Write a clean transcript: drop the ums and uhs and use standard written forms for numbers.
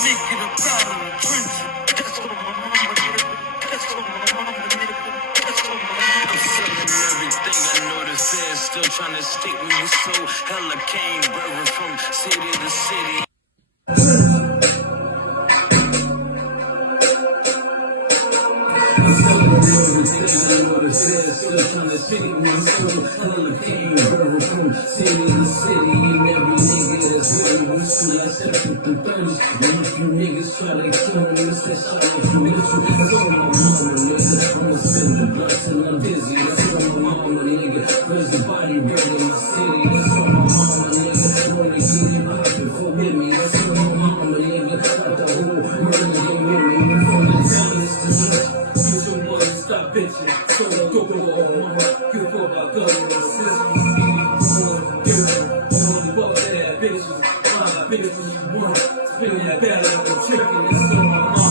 make it up out of the trenches. That's what my mama did. That's what my mama did. That's what my mama did. I'm selling everything. I know the feds still trying to stick me. We so hella came, brother, from city to city. Still trying to stick me. We so hella came, brother, from city to city. And every nigga that's ready with you, I step with the 30s. And if you niggas try to kill me, it's that shot like you miss you. That's all my mama, nigga. I'ma spend the blunts till I'm dizzy. That's all my mama, nigga. Where's the body buried in my city? That's all my mama, nigga. Wanna get it poppin' for with me. That's all my mama, nigga. Got the whole murder game with me. We from the town, it's the church. You don't wanna stop bitching. So go mama. Give a fuck about government systems. Fuck that bitches. My bitches you want. Spin that battle, I'm tricking. It's so my mama.